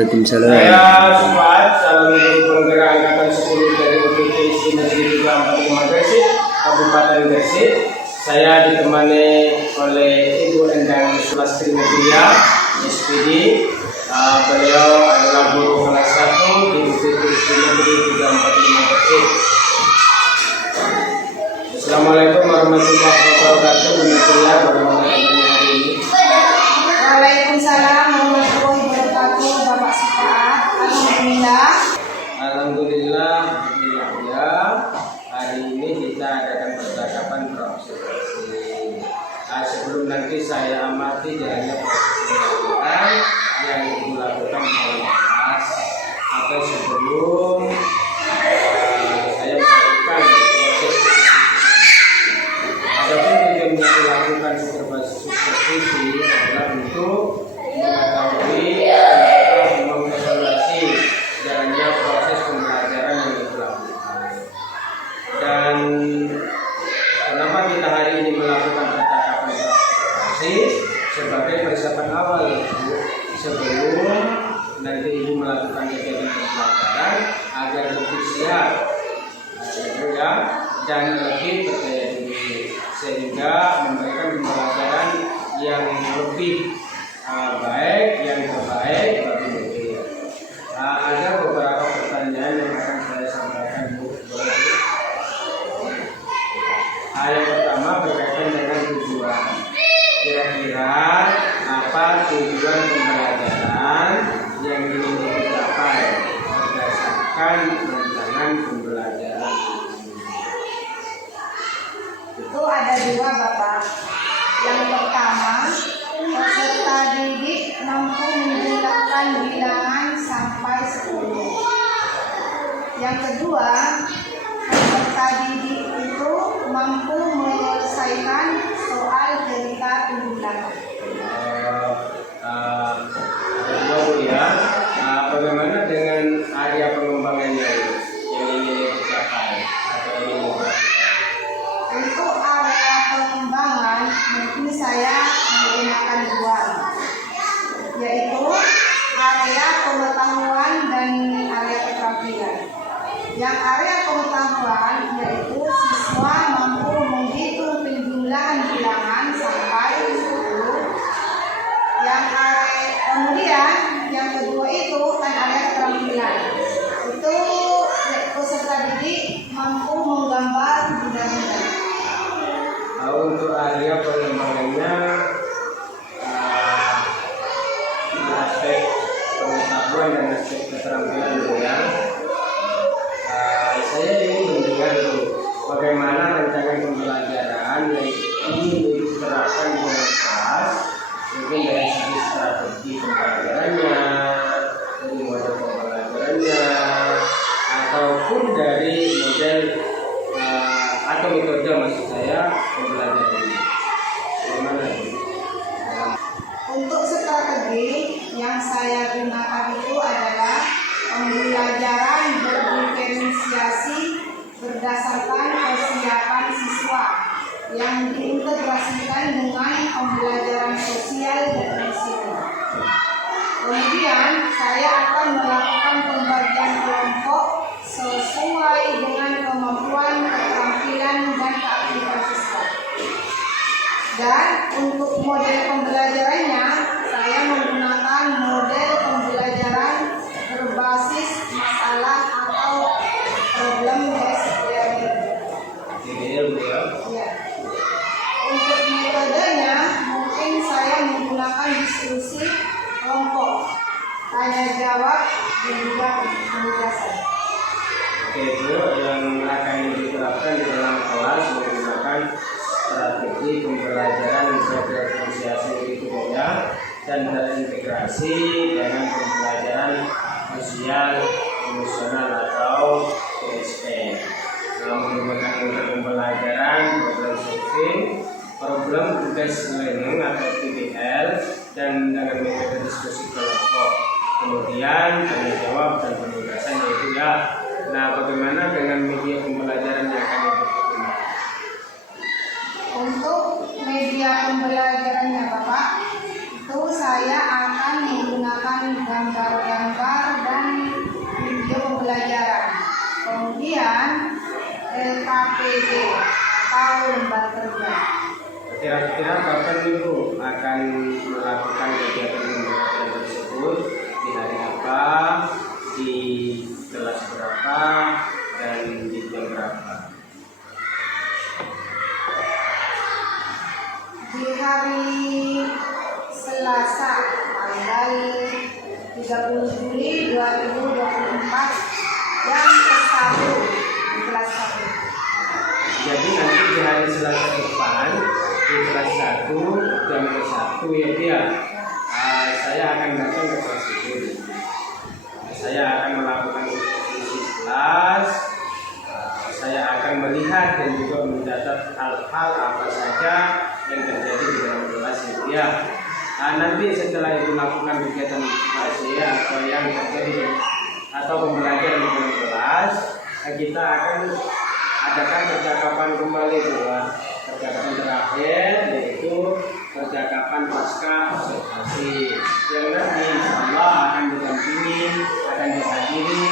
Waalaikumsalam. Saya Sumat, calon guru penggerak angkatan 10 dari UPT Negeri 34 Gresik, Kabupaten Gresik. Saya ditemani oleh Ibu Endang Sulastri Nugriya, SPD. Beliau adalah guru kelas 1 di UPT Negeri 34 Gresik. Assalamualaikum warahmatullahi wabarakatuh. Hari ini. Waalaikumsalam warahmatullahi wabarakatuh. Bapak Sukat, Alhamdulillah ya. Hari ini kita adakan percakapan observasi. Sebelum nanti saya amati jalannya percakapan yang dilakukan oleh Mas, atau sebelum saya melakukan proses adapun tujuan melakukan supervisi adalah untuk mengetahui atau mengevaluasi jalannya proses pembelajaran yang dilakukan. Dan kenapa kita hari ini melakukan percakapan observasi sebagai persiapan awal sebelum nanti ibu melakukan kegiatan pembelajaran agar lebih siap ya, dan lebih percaya diri sehingga memberikan pembelajaran yang lebih baik, yang terbaik bagi murid. Ada beberapa pertanyaan yang akan saya sampaikan Bu. Yang pertama berkaitan dengan tujuan. Kira-kira apa tujuan pembelajaran yang ingin dicapai berdasarkan rancangan pembelajaran? itu ada dua, Bapak. Yang pertama, peserta didik mampu menjumlahkan bilangan sampai 10. Yang kedua, peserta didik itu mampu menyelesaikan soal cerita penjumlahan. Kedua Bu ya, bagaimana dengan area pengembangannya yang ingin dicapai atau ingin dicapai? Untuk area pengembangan, mungkin saya menggunakan dua, yaitu area pengetahuan dan area keterampilan. Yang area pengetahuan yaitu siswa mampu menghitung penjumlahan bilangan sampai 10. Kemudian yang kedua itu kan area keterampilan. Itu peserta didik mampu menggambar benda-benda. Untuk area pengembangannya di aspek pengetahuan dan aspek keterampilan Bu ya. Saya ingin mendengar dulu bagaimana rancangan pembelajaran yang ingin diterapkan di kelas, mungkin dari segi strategi pembelajarannya, dari model pembelajarannya, ataupun dari model atau metode maksud saya pembelajaran. Bagaimana? Untuk strategi yang saya gunakan itu adalah pembelajaran berdiferensiasi berdasarkan kesiapan siswa yang diintegrasikan dengan pembelajaran sosial dan emosional. Kemudian saya akan melakukan pembagian kelompok sesuai dengan kemampuan, keterampilan, dan keaktifan siswa. Dan untuk model pembelajarannya, saya menggunakan model pembelajaran berbasis masalah atau problem based learning. Ya. Untuk metodenya, mungkin saya menggunakan diskusi kelompok, tanya jawab, dan juga penugasan. Oke Bu, yang akan diterapkan di dalam kelas menggunakan strategi pembelajaran berdiferensiasi itu ya, dan terintegrasi dengan pembelajaran sosial, emosional atau PSP. Menggunakan metode pembelajaran problem solving, problem based learning atau PBL, dan dengan metode diskusi kelompok. Kemudian tanya jawab dan penugasan yaitu ya. Nah, bagaimana dengan media pembelajaran yang akan digunakan? Untuk media pembelajarannya Bapak, itu saya akan menggunakan gambar-gambar LKPD atau lembar kerja. Kira-kira kapan Ibu akan melakukan kegiatan pembelajaran tersebut? Di hari apa? Di kelas berapa? Dan di jam berapa? Di hari Selasa tanggal 30 Juli 2024 jam ke-1 di kelas 1. Jadi nanti di hari Selasa depan di kelas 1 jam ke-1 ya dia. Saya akan datang ke kelas itu. Saya akan melakukan isi kelas. Saya akan melihat dan juga mencatat hal-hal apa saja yang terjadi di dalam kelas ya. Nanti setelah itu melakukan kegiatan rahasia atau yang terjadi atau pembelajaran di dalam kelas, kita akan adakan percakapan kembali percakapan terakhir, yaitu percakapan pasca observasi yang nanti insya Allah akan didampingi, akan dihadiri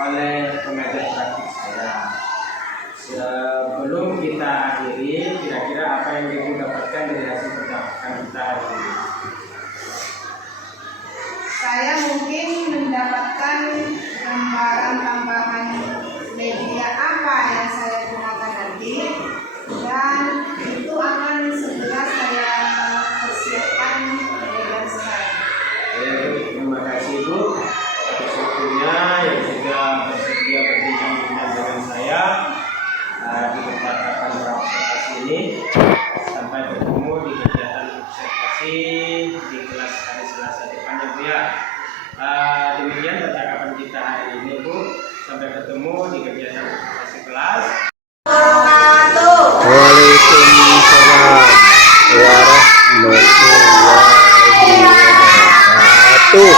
oleh pengajar praktik saya. Sebelum kita akhiri, kira-kira apa yang kita dapatkan dari hasil percakapan kita hari ini? Saya mungkin mendapatkan gambaran tambahan media apa yang saya gunakan nanti, dan itu akan segera saya persiapkan dengan sekarang. Terima kasih Ibu atas waktunya yang sudah bersedia berbincang-bincang dengan saya di percakapan observasi ini. Sampai bertemu di kegiatan observasi di kelas hari Selasa depannya Bu ya. Demikian percakapan kita hari ini Bu. Sampai bertemu di kegiatan observasi kelas. Waalaikumsalam warahmatullahi wabarakatuh.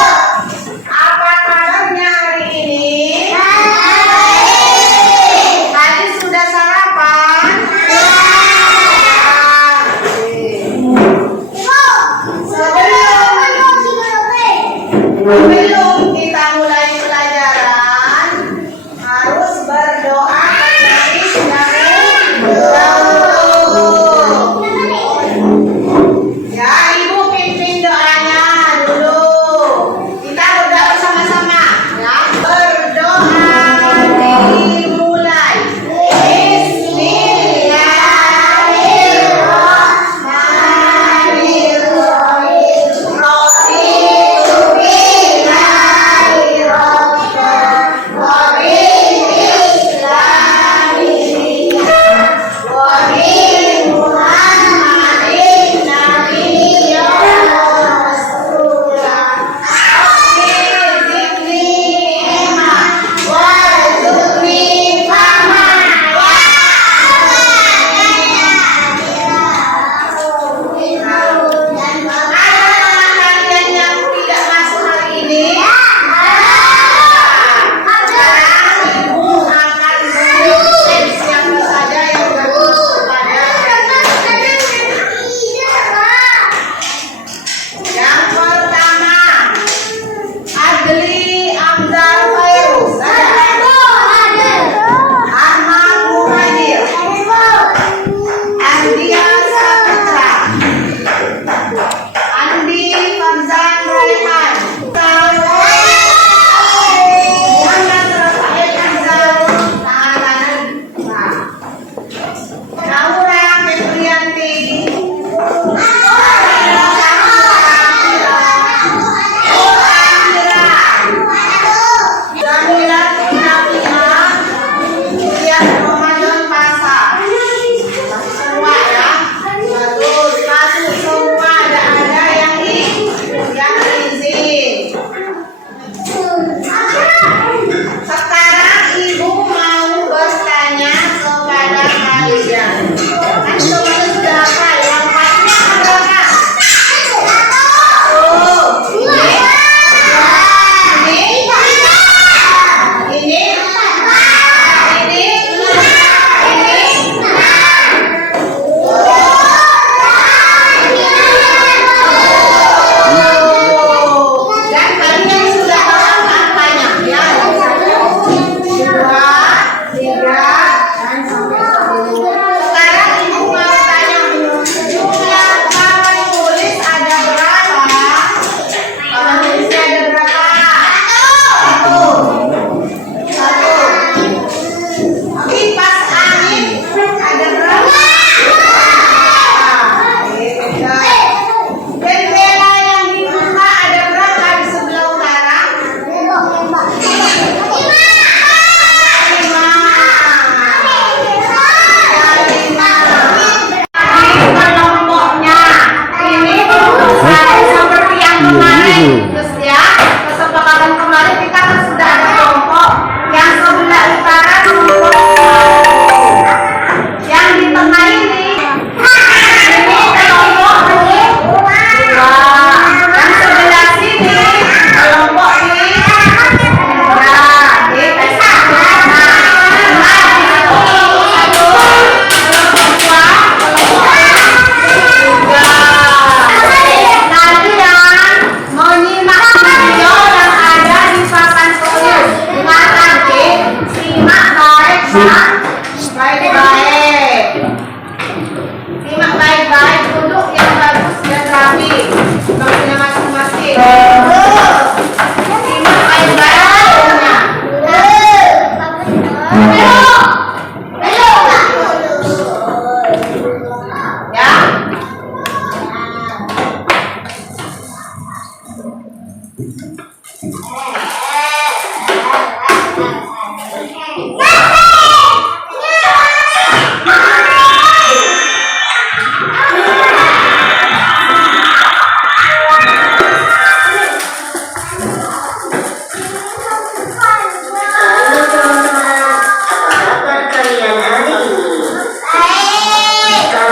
Apa kabarnya hari ini? Tadi sudah sarapan? Sebelum kita mulai pelajaran, harus berdoa majelis dahulu. Ya, Ibu pimpin doanya dulu. Kita berdoa bersama-sama. Ya, berdoa dimulai. Bismillahirrahmanirrahim.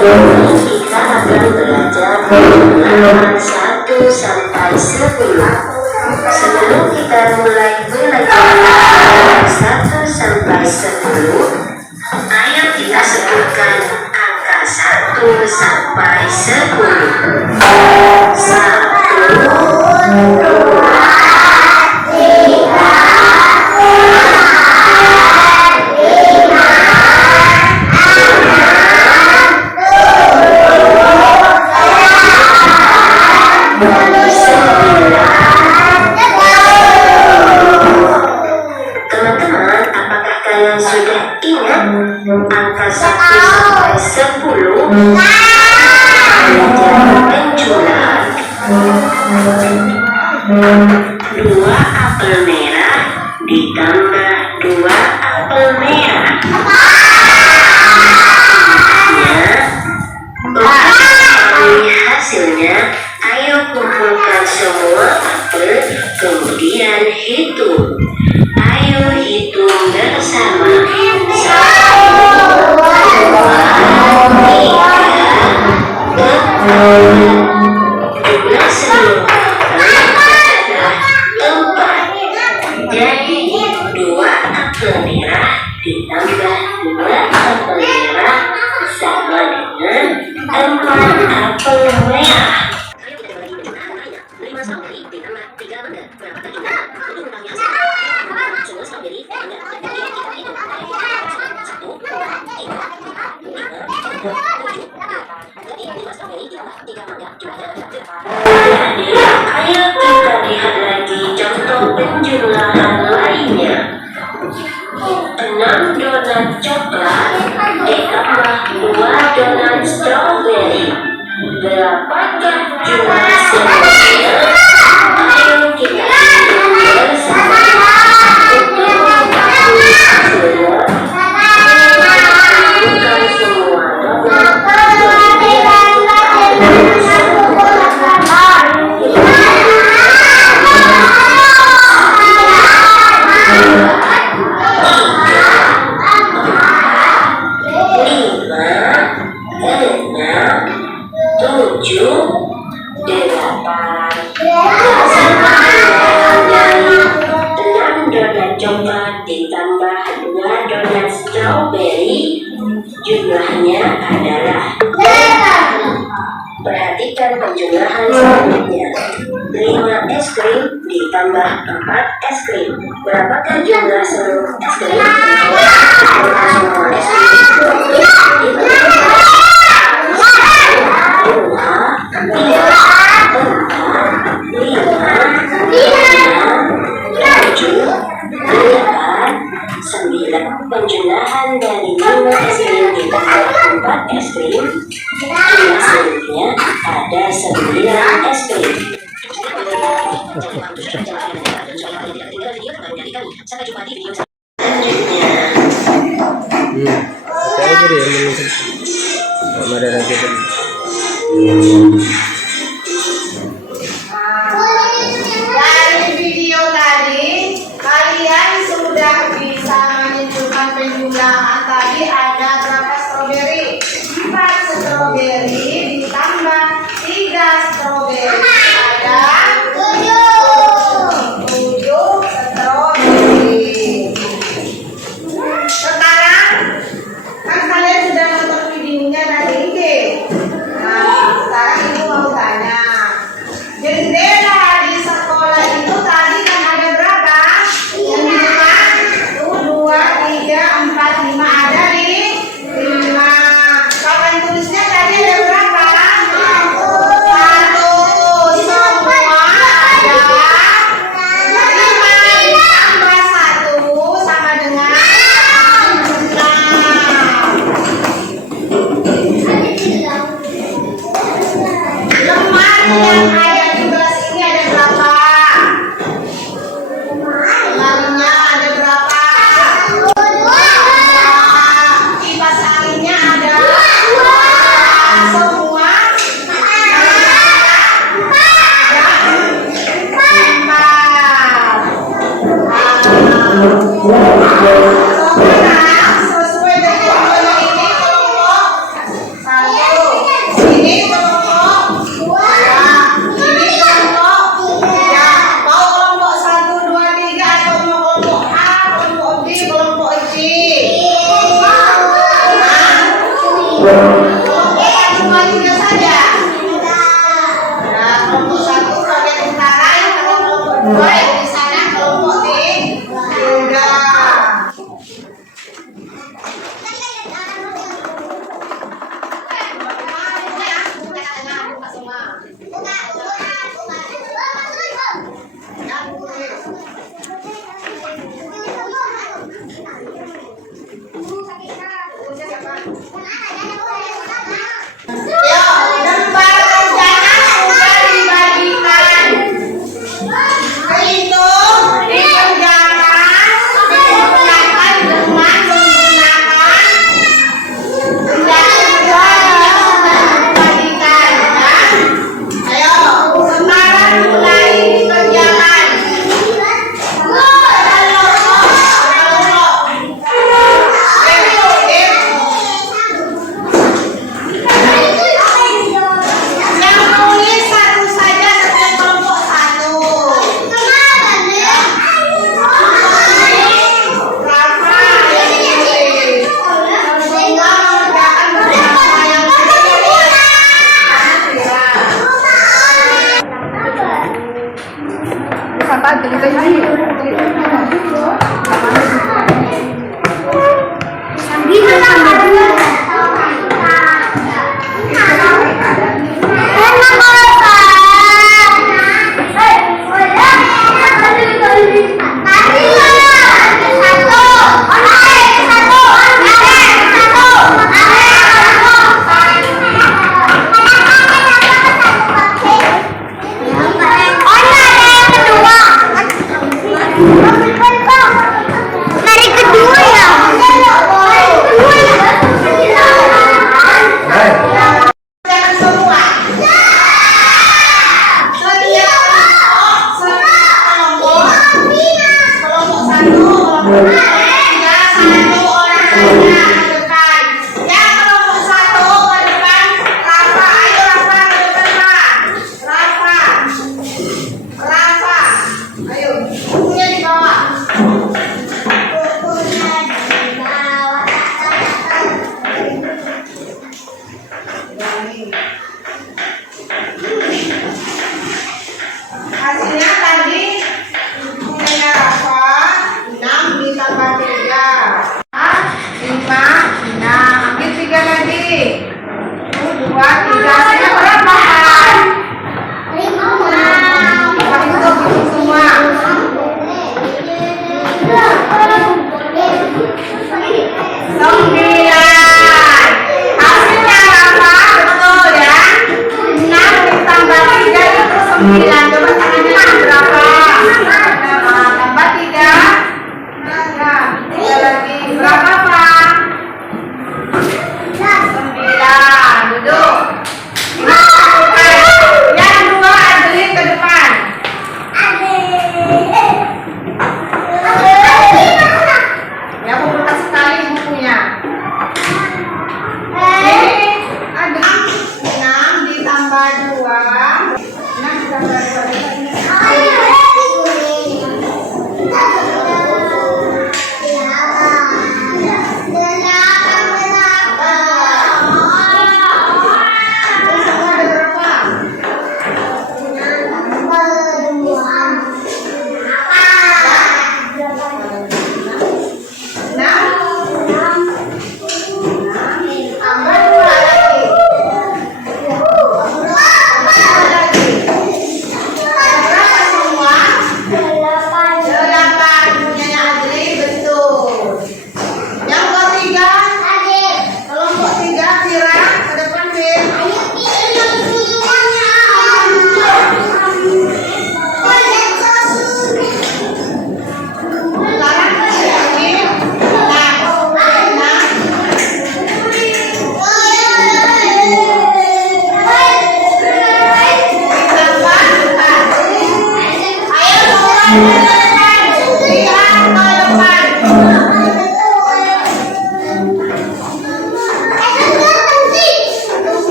kita akan belajar perjumlahan 1 sampai 10. Sebelum kita mulai belajar 1 sampai 10, ayo kita sebutkan angka 1 sampai 10. 2 apel merah ditambah 2 apel merah. Hasilnya, ayo kumpulkan semua apel, kemudian hitung. Ayo hitung bersama. 1, 2, 3, 4. Jumlah seluruh adalah 4. Jadi 2 apel merah ditambah 2 apel merah sama dengan 4 apel merah. Ayo kita lihat lagi contoh penjumlahan lainnya. 6 donat coklat ditambah 2 donat strawberry. Berapakah jumlah semuanya? Ayo kita hitung bersama. Untuk mengetahui hasilnya, bukan semua donat, coklat ditambah 2 donat strawberry, jumlahnya adalah 5. Perhatikan penjumlahan selanjutnya. 5 es krim ditambah 4 es krim. Berapakah jumlah seluruh es krim? Semua es krim. 9. Penjumlahan dari 5 es krim ditambah 4 es krim, jumlah seluruhnya ada 9 es krim. Sampai jumpa di video selanjutnya. Saya beri yang mari nanti. Dari video tadi, kalian sudah bisa menentukan penjumlahan. Tadi ada berapa stroberi? 4 stroberi ditambah 3 stroberi. Ada 7 stroberi. Sekarang kan kalian sudah nonton videonya dari IG. Nah, sekarang ibu mau tanya, jendela di sekolah itu tadi kan ada berapa? Yang di depan tuh 2, 3, 4, 5, ada di 5. Papan tulisnya tadi ada berapa? 1. Semua ada 5 ditambah 1 sama dengan 6. Lemari yang ada di kelas ini ada berapa? Lemarinya ada berapa? 2. Kipas anginnya ada 2. Semua sekarang sesuai dengan jumlah ini kelompok 1, Cuma 3 saja. Ya, kelompok 1 bagian utara, yang kelompok 2 yang di sana kelompok tiga. Yo, lembar kerjanya sudah dibagikan. Itu dikerjakan dengan menggunakan dibagikan. Ayo, sekarang mulai dikerjakan. Yang nulis satu saja setiap kelompok 1. Rafa yang nulis. Semua mengerjakan bersama yang tulis. Jangan semua. Setiap kelompok 1, kelompok 2, 1 orang saja ke depan. Yang kelompok 1 ke depan, Rafa. Ayo Rafa ke depan, Rafa. Ayo, bukunya di bawah. Hasilnya tadi punya Rafa 6 ditambah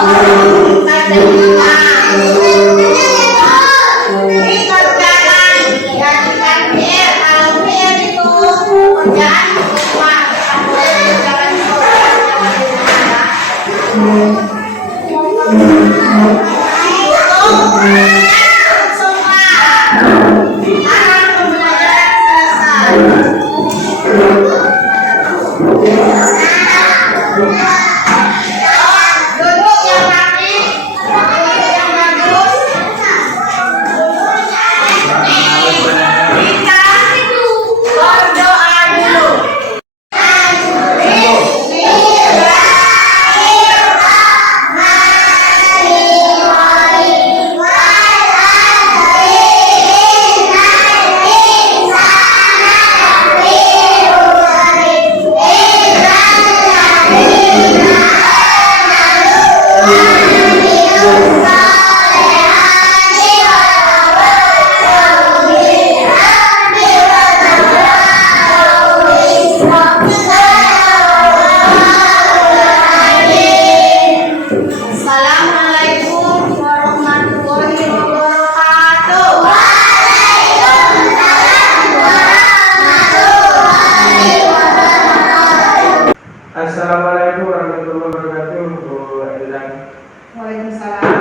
Bukan terima. Ikut jalan, jadikan PR. Kalau PR itu kerjaan rumah, jangan sekolah, duduk yang rapi, duduk yang bagus. Kita berdoa dulu. Assalamualaikum warahmatullahi wabarakatuh. Assalamualaikum warahmatullahi wabarakatuh, Bu Endang. Waalaikumsalam.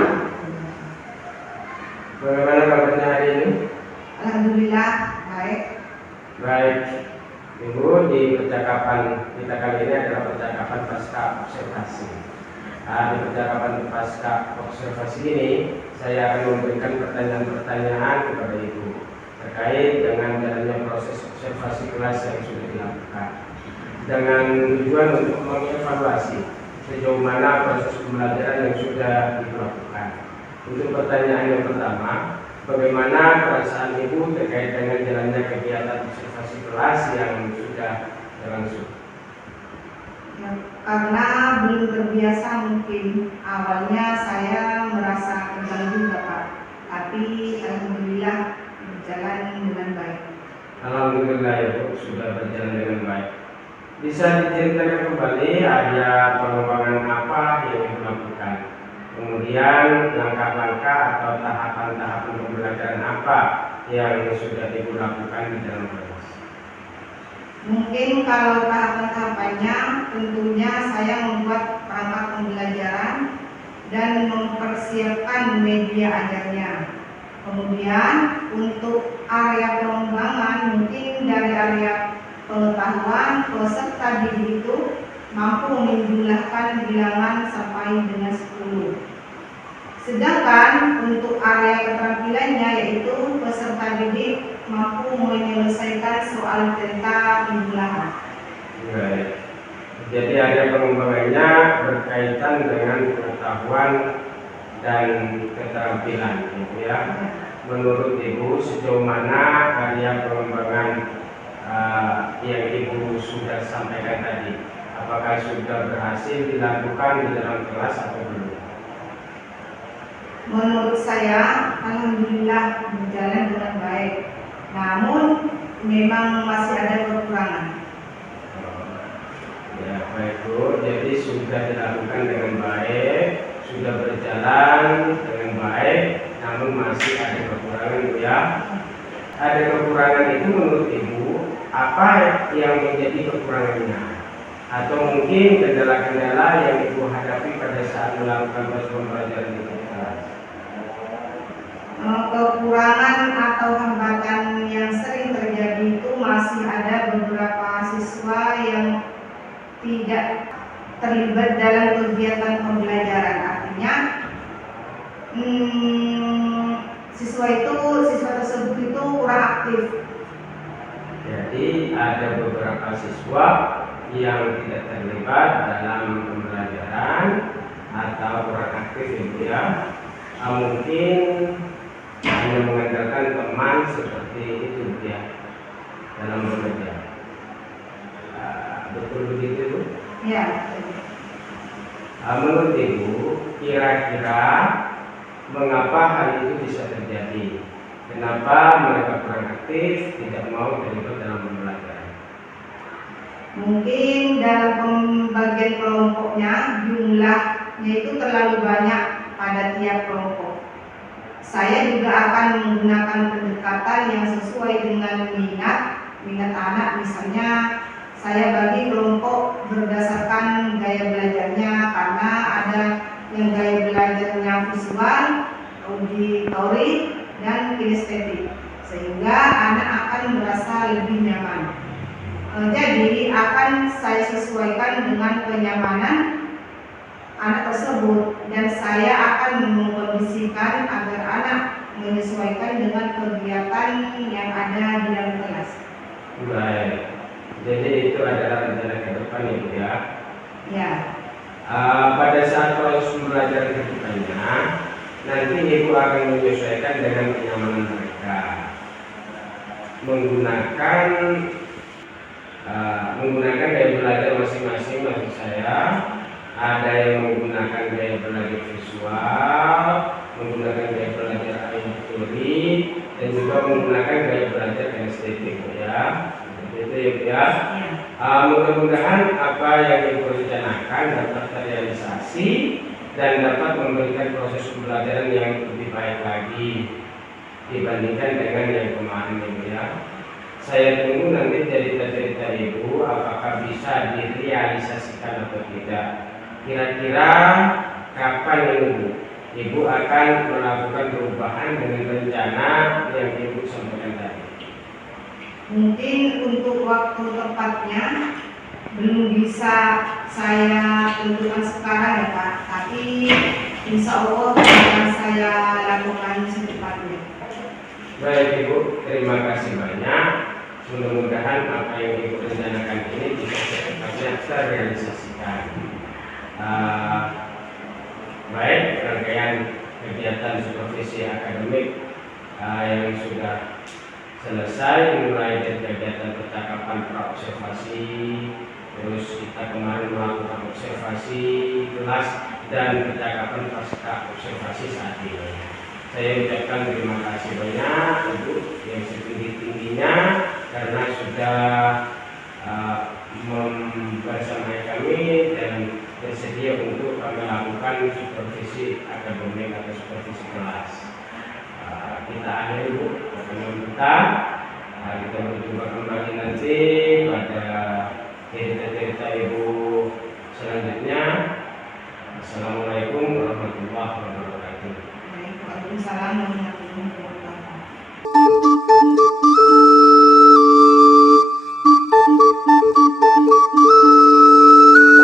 Bagaimana kabarnya hari ini? Alhamdulillah baik. Baik, Ibu, di percakapan kita kali ini adalah percakapan pasca observasi. Di percakapan pasca observasi ini, saya akan memberikan pertanyaan-pertanyaan kepada Ibu terkait dengan jalannya proses observasi kelas yang sudah dilakukan, dengan tujuan untuk mengevaluasi sejauh mana proses pembelajaran yang sudah dilakukan. Untuk pertanyaan yang pertama, bagaimana perasaan Ibu terkait dengan jalannya kegiatan observasi kelas yang sudah berlangsung? Ya, karena belum terbiasa mungkin awalnya saya merasa terganggu Bapak, tapi alhamdulillah berjalan dengan baik. Alhamdulillah ya Bu, sudah berjalan dengan baik. Bisa diceritakan kembali ada pengembangan apa yang Ibu lakukan? Kemudian langkah-langkah atau tahapan-tahapan pembelajaran apa yang sudah Ibu lakukan di dalam kelas? Mungkin kalau tahapan-tahapannya tentunya saya membuat perangkat pembelajaran dan mempersiapkan media ajarnya. Kemudian untuk area pengembangan mungkin dari area pengetahuan peserta didik itu mampu menjumlahkan bilangan sampai dengan 10. Sedangkan untuk area keterampilannya yaitu peserta didik mampu menyelesaikan soal tentang penjumlahan. Baik. Jadi ada pengembangannya berkaitan dengan pengetahuan dan keterampilan, gitu ya. Menurut Ibu sejauh mana area pengembangan yang Ibu sudah sampaikan tadi? Apakah sudah berhasil dilakukan di dalam kelas atau belum? Menurut saya, alhamdulillah berjalan dengan baik. Namun memang masih ada kekurangan. Ya baik Bu, jadi sudah dilakukan dengan baik, sudah berjalan dengan baik, namun masih ada kekurangan Bu ya. Ada kekurangan itu menurut Ibu, apa yang menjadi kekurangannya? Atau mungkin kendala-kendala yang Ibu hadapi pada saat melakukan proses pembelajaran di kelas? Kekurangan atau hambatan yang sering terjadi itu masih ada beberapa siswa yang tidak terlibat dalam kegiatan pembelajaran. Artinya siswa tersebut itu kurang aktif. Jadi ada beberapa siswa yang tidak terlibat dalam pembelajaran atau kurang aktif itu ya. Mungkin hanya mengandalkan teman seperti itu ya dalam bekerja. Betul begitu Bu? Ya. Menurut Ibu, kira-kira mengapa hal itu bisa terjadi? Kenapa mereka kurang aktif, tidak mau terlibat dalam pembelajaran? Mungkin dalam pembagian kelompoknya jumlah yaitu terlalu banyak pada tiap kelompok. Saya juga akan menggunakan pendekatan yang sesuai dengan minat anak. Misalnya, saya bagi kelompok berdasarkan gaya belajarnya, karena ada yang gaya belajarnya visual, auditorik, dan kinestetik, sehingga anak akan merasa lebih nyaman. Jadi akan saya sesuaikan dengan kenyamanan anak tersebut, dan saya akan mengkondisikan agar anak menyesuaikan dengan kegiatan yang ada di dalam kelas. Baik, jadi itu adalah rencana ke depan ya. Ya. Pada saat proses pembelajaran kedepannya, nanti ibu akan menyesuaikan dengan kenyamanan mereka, menggunakan gaya belajar masing-masing. Maksud saya, ada yang menggunakan gaya belajar visual, menggunakan gaya belajar auditorik, dan juga menggunakan gaya belajar kinestetik ya. Itu ya. Mudah-mudahan apa yang ibu rencanakan dapat terrealisasi dan dapat memberikan proses pembelajaran yang lebih baik lagi dibandingkan dengan yang kemarin ibu ya. Saya tunggu nanti cerita-cerita ibu apakah bisa direalisasikan atau tidak. Kira-kira kapan ibu akan melakukan perubahan dengan rencana yang ibu sampaikan tadi? Mungkin untuk waktu tepatnya belum bisa saya tentukan sekarang ya Pak, tapi insya Allah akan saya lakukan secepatnya. Baik ibu, terima kasih banyak. Mudah-mudahan apa yang ibu rencanakan ini bisa secepatnya terrealisasikan. Baik, rangkaian kegiatan supervisi akademik yang sudah selesai, mulai dari kegiatan percakapan praobservasi, terus kita kemarin melakukan observasi kelas dan percakapan pasca observasi saat ini. Saya ucapkan terima kasih banyak ibu yang setinggi-tingginya karena sudah membersamai kami dan bersedia untuk melakukan supervisi akademik atau supervisi kelas. Kita akhiri bu pertemuan kita. Kita berjumpa kembali nanti pada cerita-cerita ibu selanjutnya. Assalamualaikum warahmatullahi wabarakatuh. Waalaikumsalam.